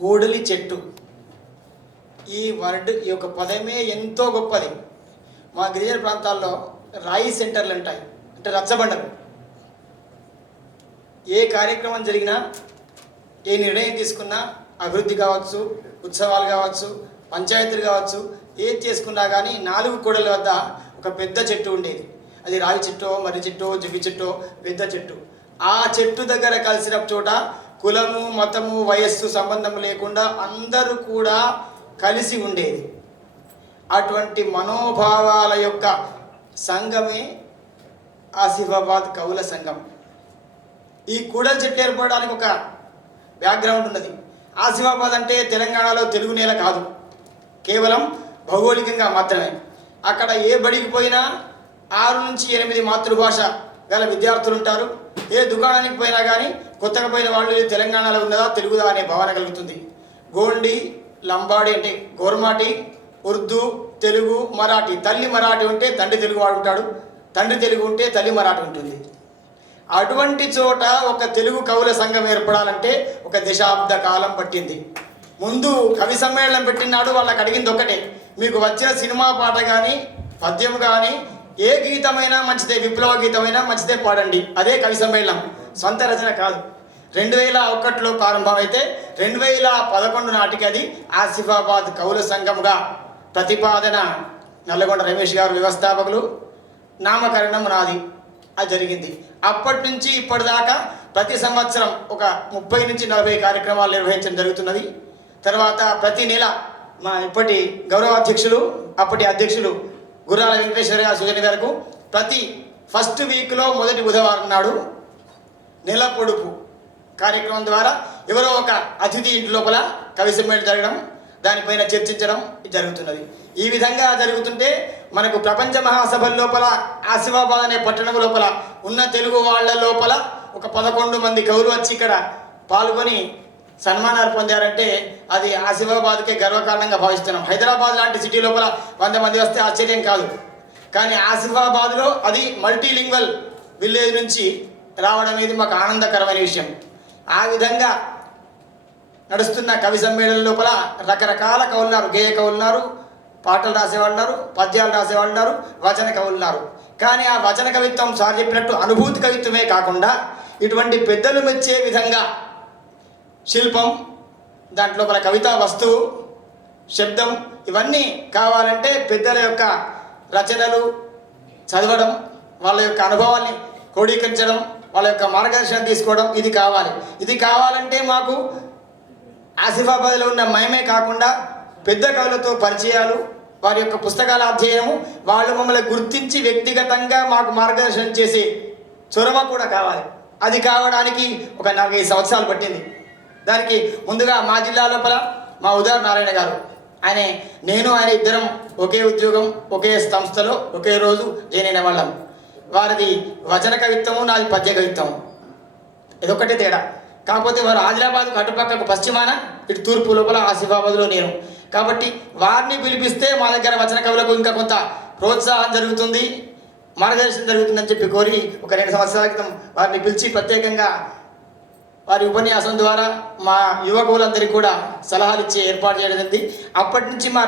కోడలి చెట్టు ఈ వర్డ్ ఈ యొక్క పదమే ఎంతో గొప్పది. మా గిరిజన ప్రాంతాల్లో రాయి సెంటర్లు ఉంటాయి, అంటే రచ్చబండలు. ఏ కార్యక్రమం జరిగినా, ఏ నిర్ణయం తీసుకున్నా, అభివృద్ధి కావచ్చు, ఉత్సవాలు కావచ్చు, పంచాయతీలు కావచ్చు, ఏది చేసుకున్నా కానీ 4 కోడల వద్ద ఒక పెద్ద చెట్టు ఉండేది. అది రావి చెట్టో, మర్రి చెట్టో, జవ్వి చెట్టో, పెద్ద చెట్టు. ఆ చెట్టు దగ్గర కలిసిన చోట కులము, మతము, వయస్సు సంబంధం లేకుండా అందరూ కూడా కలిసి ఉండేది. అటువంటి మనోభావాల యొక్క సంఘమే ఆసిఫాబాద్ కవుల సంఘం. ఈ కూడల చెట్టు ఏర్పడడానికి ఒక బ్యాక్గ్రౌండ్ ఉన్నది. ఆసిఫాబాద్ అంటే తెలంగాణలో తెలుగు నేల కాదు, కేవలం భౌగోళికంగా మాత్రమే. అక్కడ ఏ బడికి పోయినా 6 నుంచి 8 మాతృభాష గల విద్యార్థులు ఉంటారు. ఏ దుకాణానికి పోయినా కానీ కొత్తగా పోయిన వాళ్ళు తెలంగాణలో ఉన్నదా తెలుగుదా అనే భావన కలుగుతుంది. గోండి, లంబాడి అంటే గోర్మాటి, ఉర్దూ, తెలుగు, మరాఠీ. తల్లి మరాఠీ ఉంటే తండ్రి తెలుగు వాడు ఉంటాడు, తండ్రి తెలుగు ఉంటే తల్లి మరాఠీ ఉంటుంది. అటువంటి చోట ఒక తెలుగు కవుల సంఘం ఏర్పడాలంటే 1 దశాబ్ద కాలం పట్టింది. ముందు కవి సమ్మేళనం పెట్టినాడు. వాళ్ళకి అడిగింది ఒకటే, మీకు వచ్చిన సినిమా పాట కానీ పద్యం కానీ ఏ గీతమైనా మంచిదే, విప్లవ గీతమైనా మంచిదే పాడండి. అదే కవి సమ్మేళనం, సొంత రచన కాదు. 2001లో ప్రారంభమైతే 2011 నాటికి అది ఆసిఫాబాద్ కవుల సంఘంగా ప్రతిపాదన నల్లగొండ రమేష్ గారు వ్యవస్థాపకులు, నామకరణం నాది, అది జరిగింది. అప్పటి నుంచి ఇప్పటిదాకా ప్రతి సంవత్సరం ఒక 30 నుంచి 40 కార్యక్రమాలు నిర్వహించడం జరుగుతున్నది. తర్వాత ప్రతి నెల మా ఇప్పటి గౌరవ అధ్యక్షులు, అప్పటి అధ్యక్షులు గుర్రాల వెంకటేశ్వర గారి సూచన మేరకు ప్రతి ఫస్ట్ వీక్లో మొదటి బుధవారం నాడు నెల పొడుపు కార్యక్రమం ద్వారా ఎవరో ఒక అతిథి ఇంటి లోపల కవి సమ్మేళనం జరగడం, దానిపైన చర్చించడం జరుగుతున్నది. ఈ విధంగా జరుగుతుంటే మనకు ప్రపంచ మహాసభల లోపల ఆసిఫాబాద్ అనే పట్టణం లోపల ఉన్న తెలుగు వాళ్ళ లోపల ఒక 11 మంది కవులు వచ్చి ఇక్కడ పాల్గొని సన్మానాలు పొందారంటే అది ఆసిఫాబాద్కే గర్వకారణంగా భావిస్తున్నాం. హైదరాబాద్ లాంటి సిటీ లోపల 100 మంది వస్తే ఆశ్చర్యం కాదు. కానీ ఆసిఫాబాద్లో అది మల్టీలింగ్వల్ విలేజ్ నుంచి రావడం అనేది మాకు ఆనందకరమైన విషయం. ఆ విధంగా నడుస్తున్న కవి సమ్మేళనం లోపల రకరకాల కవులు ఉన్నారు. గేయ కవులు ఉన్నారు, పాటలు రాసేవాళ్ళు ఉన్నారు, పద్యాలు రాసేవాళ్ళు ఉన్నారు, వచన కవులు ఉన్నారు. కానీ ఆ వచన కవిత్వం సార్ చెప్పినట్టు అనుభూతి కవిత్వమే కాకుండా ఇటువంటి పెద్దలు మెచ్చే విధంగా శిల్పం, దాంట్లో మన కవితా వస్తువు, శబ్దం, ఇవన్నీ కావాలంటే పెద్దల యొక్క రచనలు చదవడం, వాళ్ళ యొక్క అనుభవాన్ని క్రోడీకరించడం, వాళ్ళ యొక్క మార్గదర్శనం తీసుకోవడం, ఇది కావాలి. ఇది కావాలంటే మాకు ఆసిఫాబాద్లో ఉన్న మయమే కాకుండా పెద్ద కవులతో పరిచయాలు, వారి యొక్క పుస్తకాల అధ్యయనము, వాళ్ళు మమ్మల్ని గుర్తించి వ్యక్తిగతంగా మాకు మార్గదర్శనం చేసే చొరవ కూడా కావాలి. అది కావడానికి ఒక 45 సంవత్సరాలు పట్టింది. దానికి ముందుగా మా జిల్లా లోపల మా ఉదార్ నారాయణ గారు, నేను ఆయన ఇద్దరం ఒకే ఉద్యోగం, ఒకే సంస్థలో ఒకే రోజు జాయిన్ అయిన వాళ్ళం. వారిది వచన కవిత్వము, నాది పద్య కవిత్వం, ఇదొక్కటే తేడా. కాకపోతే వారు ఆదిలాబాద్కు అటుపక్కకు పశ్చిమాన, ఇటు తూర్పు లోపల ఆసిఫాబాద్లో నేను. కాబట్టి వారిని పిలిపిస్తే మా దగ్గర వచన కవులకు ఇంకా కొంత ప్రోత్సాహం జరుగుతుంది, మార్గదర్శనం జరుగుతుందని చెప్పి కోరి ఒక 2 సంవత్సరాల క్రితం వారిని పిలిచి ప్రత్యేకంగా వారి ఉపన్యాసం ద్వారా మా యువకులందరికీ కూడా సలహాలు ఇచ్చి ఏర్పాటు చేయడం జరిగింది. అప్పటి నుంచి మా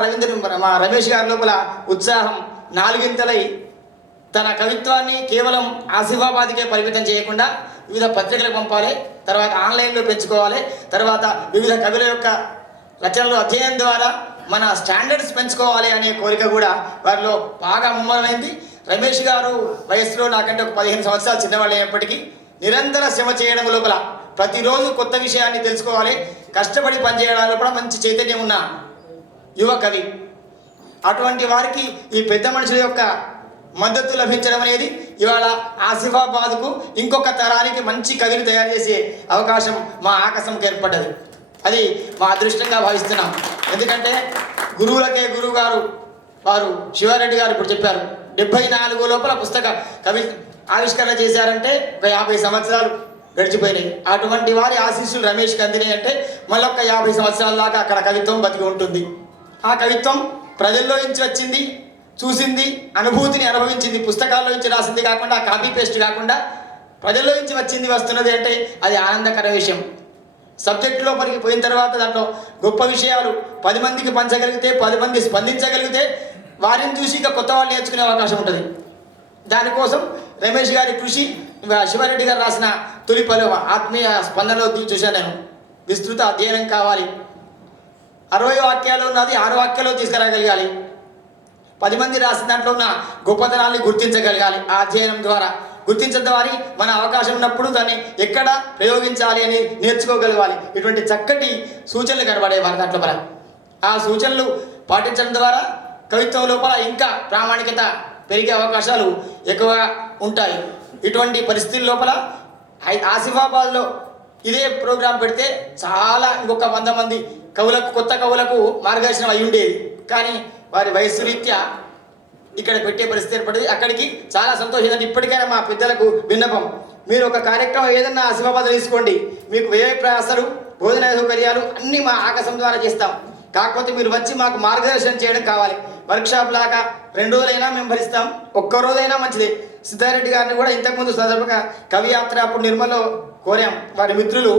రమేష్ గారి లోపల ఉత్సాహం 4 తన కవిత్వాన్ని కేవలం ఆసిఫాబాద్కే పరిమితం చేయకుండా వివిధ పత్రికలకు పంపాలి, తర్వాత ఆన్లైన్లో పెంచుకోవాలి, తర్వాత వివిధ కవుల యొక్క రచనలు అధ్యయనం ద్వారా మన స్టాండర్డ్స్ పెంచుకోవాలి అనే కోరిక కూడా వారిలో బాగా ముమ్మరమైంది. రమేష్ గారు వయసులో నాకంటే ఒక 15 సంవత్సరాలు చిన్నవాళ్ళు అయినప్పటికీ నిరంతర శ్రమ చేయడం లోపల ప్రతిరోజు కొత్త విషయాన్ని తెలుసుకోవాలి, కష్టపడి పనిచేయడానికి కూడా మంచి చైతన్యం ఉన్న యువ కవి. అటువంటి వారికి ఈ పెద్ద మనుషుల యొక్క మద్దతు లభించడం అనేది ఇవాళ ఆసిఫాబాద్కు ఇంకొక తరానికి మంచి కవిని తయారు చేసే అవకాశం మా ఆకాశంకి ఏర్పడ్డది. అది మా అదృష్టంగా భావిస్తున్నాం. ఎందుకంటే గురువులకే గురువు గారు వారు శివారెడ్డి గారు ఇప్పుడు చెప్పారు, 74 లోపల పుస్తక కవి ఆవిష్కరణ చేశారంటే ఒక 50 సంవత్సరాలు గడిచిపోయినాయి. అటువంటి వారి ఆశీస్సులు రమేష్కి అందినాయి అంటే మళ్ళొక్క 50 సంవత్సరాల దాకా అక్కడ కవిత్వం బతికి ఉంటుంది. ఆ కవిత్వం ప్రజల్లో నుంచి వచ్చింది, చూసింది, అనుభూతిని అనుభవించింది. పుస్తకాల్లో నుంచి రాసింది కాకుండా, కాపీ పేస్ట్ కాకుండా ప్రజల్లో నుంచి వచ్చింది వస్తున్నది అంటే అది ఆనందకర విషయం. సబ్జెక్ట్ లోపలికి పోయిన తర్వాత దాంట్లో గొప్ప విషయాలు 10 మందికి పంచగలిగితే 10 మంది స్పందించగలిగితే వారిని చూసి ఇక కొత్త వాళ్ళు నేర్చుకునే అవకాశం ఉంటుంది. దానికోసం రమేష్ గారి కృషి, శివారెడ్డి గారు రాసిన తొలి పలు ఆత్మీయ స్పందనలో చూశాను నేను. విస్తృత అధ్యయనం కావాలి. 60 వాక్యాలు ఉన్నది 6 వాక్యాల్లో తీసుకురాగలగాలి. 10 మంది రాసిన దాంట్లో ఉన్న గొప్పతనాన్ని గుర్తించగలగాలి. ఆ అధ్యయనం ద్వారా గుర్తించద్దామని మన అవకాశం ఉన్నప్పుడు దాన్ని ఎక్కడ ప్రయోగించాలి అని నేర్చుకోగలగాలి. ఇటువంటి చక్కటి సూచనలు కనబడేవారు దాంట్లో మన. ఆ సూచనలు పాటించడం ద్వారా కవిత్వం లోపల ఇంకా ప్రామాణికత పెరిగే అవకాశాలు ఎక్కువగా ఉంటాయి. ఇటువంటి పరిస్థితుల లోపల ఆసిఫాబాద్లో ఇదే ప్రోగ్రాం పెడితే చాలా ఇంకొక 100 మంది కవులకు, కొత్త కవులకు మార్గదర్శనం అయి ఉండేది. కానీ వారి వయస్సు రీత్యా ఇక్కడ పెట్టే పరిస్థితి ఏర్పడింది. అక్కడికి చాలా సంతోషం. ఇప్పటికైనా మా పెద్దలకు విన్నపం, మీరు ఒక కార్యక్రమం ఏదన్నా ఆసిఫాబాద్ తీసుకోండి, మీకు వ్యయ ప్రయాసాలు, భోజన సౌకర్యాలు అన్నీ మా ఆకాశం ద్వారా చేస్తాం. కాకపోతే మీరు వచ్చి మాకు మార్గదర్శనం చేయడం కావాలి. వర్క్షాప్ లాగా 2 రోజులైనా మేము భరిస్తాం, ఒక్క రోజైనా మంచిది. సిద్ధారెడ్డి గారిని కూడా ఇంతకుముందు సందర్భంగా కవి యాత్ర అప్పుడు నిర్మల్లో కోరాం. వారి మిత్రులు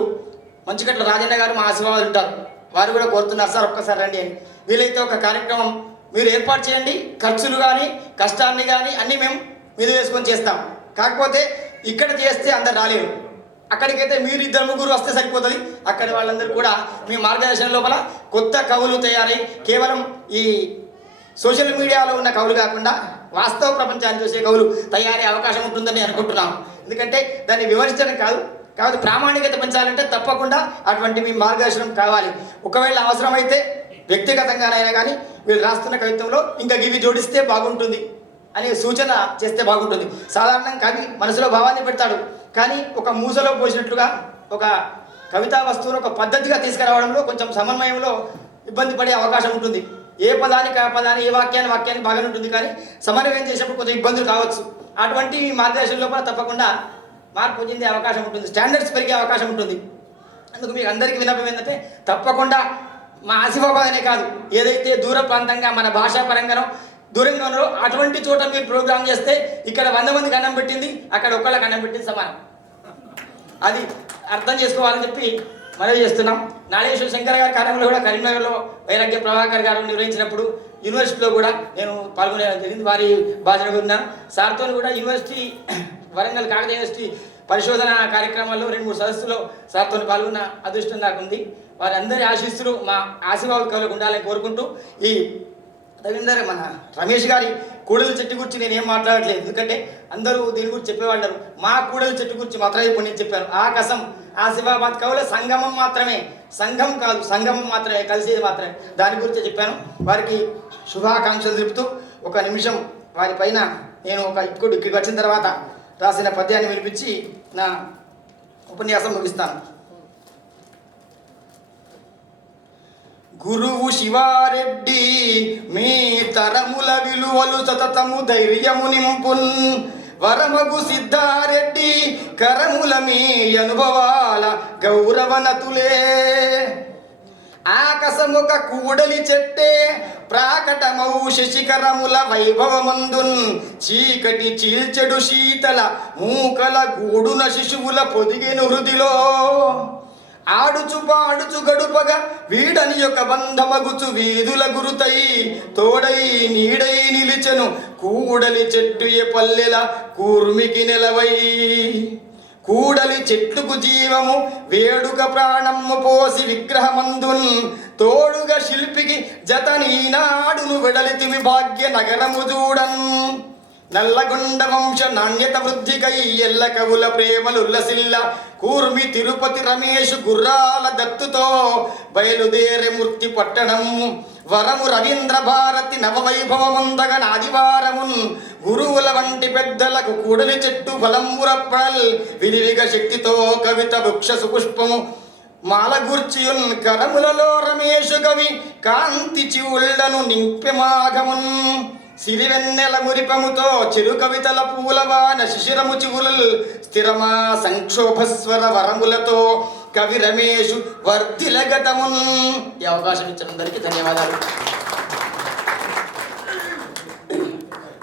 మంచుకట్ల రాజన్న గారు మా ఆశీర్వాదాలు ఉంటారు, వారు కూడా కోరుతున్నారు సార్ ఒక్కసారి రండి అని. వీలైతే ఒక కార్యక్రమం మీరు ఏర్పాటు చేయండి, ఖర్చులు కానీ కష్టాన్ని కానీ అన్నీ మేము మీద వేసుకొని చేస్తాం. కాకపోతే ఇక్కడ చేస్తే అందరు రాలేరు, అక్కడికైతే మీరు 2-3 వస్తే సరిపోతుంది. అక్కడ వాళ్ళందరూ కూడా మీ మార్గదర్శనం లోపల కొత్త కవులు తయారై కేవలం ఈ సోషల్ మీడియాలో ఉన్న కవులు కాకుండా వాస్తవ ప్రపంచాన్ని చూసే కవులు తయారయ్యే అవకాశం ఉంటుందని అనుకుంటున్నాము. ఎందుకంటే దాన్ని వివరించడం కాదు, కాబట్టి ప్రామాణికత పెంచాలంటే తప్పకుండా అటువంటి మీ మార్గదర్శనం కావాలి. ఒకవేళ అవసరమైతే వ్యక్తిగతంగానైనా కానీ వీళ్ళు రాస్తున్న కవిత్వంలో ఇంకా ఇవి జోడిస్తే బాగుంటుంది అనే సూచన చేస్తే బాగుంటుంది. సాధారణంగా కవి మనసులో భావాన్ని పెడతాడు, కానీ ఒక మూసలో పోసినట్లుగా ఒక కవితా వస్తువును ఒక పద్ధతిగా తీసుకురావడంలో కొంచెం సమన్వయంలో ఇబ్బంది పడే అవకాశం ఉంటుంది. ఏ పదానికి ఆ పదాన్ని, ఏ వాక్యాన్ని బాగానే ఉంటుంది, కానీ సమన్వయం చేసేప్పుడు కొంచెం ఇబ్బందులు కావచ్చు. అటువంటి మార్గదర్శనం లోపల తప్పకుండా మార్పు చెందే అవకాశం ఉంటుంది, స్టాండర్డ్స్ పెరిగే అవకాశం ఉంటుంది. అందుకు మీకు అందరికీ విన్నపం ఏంటంటే తప్పకుండా మా ఆసిఫాబాద్ అనే కాదు, ఏదైతే దూర ప్రాంతంగా మన భాషా పరంగానో దూరంగా ఉన్నారో అటువంటి చోట మీరు ప్రోగ్రామ్ చేస్తే ఇక్కడ 100 మందికి అన్నం పెట్టింది, అక్కడ ఒక్కళ్ళకి అన్నం పెట్టింది సమానం. అది అర్థం చేసుకోవాలని చెప్పి మనవి చేస్తున్నాం. నాగేశ్వర శంకర్ గారి కార్యంలో కూడా కరీంనగర్లో వైరాగ్య ప్రభాకర్ గారు నిర్వహించినప్పుడు యూనివర్సిటీలో కూడా నేను పాల్గొనే జరిగింది. వారి భాషను విన్నాను. సార్తో కూడా యూనివర్సిటీ వరంగల్ కాకతీయ యూనివర్సిటీ పరిశోధన కార్యక్రమాల్లో 2-3 సదస్సులో సార్తో పాల్గొన్న అదృష్టం నాకుంది. వారందరి ఆశీస్సులు మా ఆశీర్వాద కవులకు ఉండాలని కోరుకుంటూ ఈ రవీందర్ మన రమేష్ గారి కూడల చెట్టు గురించి నేను ఏం మాట్లాడట్లేదు, ఎందుకంటే అందరూ దీని గురించి చెప్పేవాళ్ళు. మా కూడల చెట్టు గురించి మాత్రమే ఇప్పుడు నేను చెప్పాను. ఆకాశం ఆసిఫాబాద్ కవుల సంగమం మాత్రమే, సంఘం కాదు, సంగమం మాత్రమే, కలిసేది మాత్రమే, దాని గురించి చెప్పాను. వారికి శుభాకాంక్షలు తెలుపుతూ ఒక నిమిషం వారి పైన నేను ఇక్కడికి వచ్చిన తర్వాత రాసిన పద్యాన్ని వినిపించి నా ఉపన్యాసం ముగిస్తాను. గురువు శివారెడ్డి మీ తరముల విలువలు సతతము ధైర్యము నింపున్, వరమగు సిద్ధారెడ్డి కరముల మీ అనుభవాల గౌరవనతులే. ఆకాశముక కూడలి చెట్టే ప్రాకటమౌ శశికరముల వైభవమందున్, చీకటి చీల్చెడు శీతల మూకల గూడున శిశువుల పొదిగెను హృదిలో. ఆడుచు పాడుచు గడుపగా వీడని యొక్క బంధమగుచు వీధుల గురుతై, తోడై నీడై నిలిచెను కూడలి చెట్టు ఏ పల్లెల కూర్మికి నెలవై. కూడలి చెట్టుకు జీవము వేడుక ప్రాణము పోసి విగ్రహమందున్, తోడుగా శిల్పికి జత నీనాడును వెడలితివి భాగ్య నగరము చూడన్. నల్లగొండ వంశ నాణ్యత వృద్ధికై ఎల్ల కవుల ప్రేమలుల్లసిల్ల, కూర్మి తిరుపతి రమేష్ గుర్రాల దత్తుతో బయలుదేరే మూర్తి పట్టణం. వరము రవీంద్ర భారతి నవవైభవమందగ నాదివారమున్, గురువుల వంటి పెద్దలకు కూడలి చెట్టు బలంబురప్పల్. విరివిగ శక్తితో కవిత వృక్ష సుపుష్పము మాలగూర్చియున్, కరములలో రమేషు కవి కాంతి చివుళ్లను నింపెమాగమున్. సిరివెన్నెల మురిపముతో చిరు కవితల పూలవాన శిశిరము చివులల్, స్థిరమా సంక్షోభస్వర వరములతో కవి రమేషు వర్ధిలగతమున్. ఈ అవకాశం ఇచ్చిన అందరికీ ధన్యవాదాలు.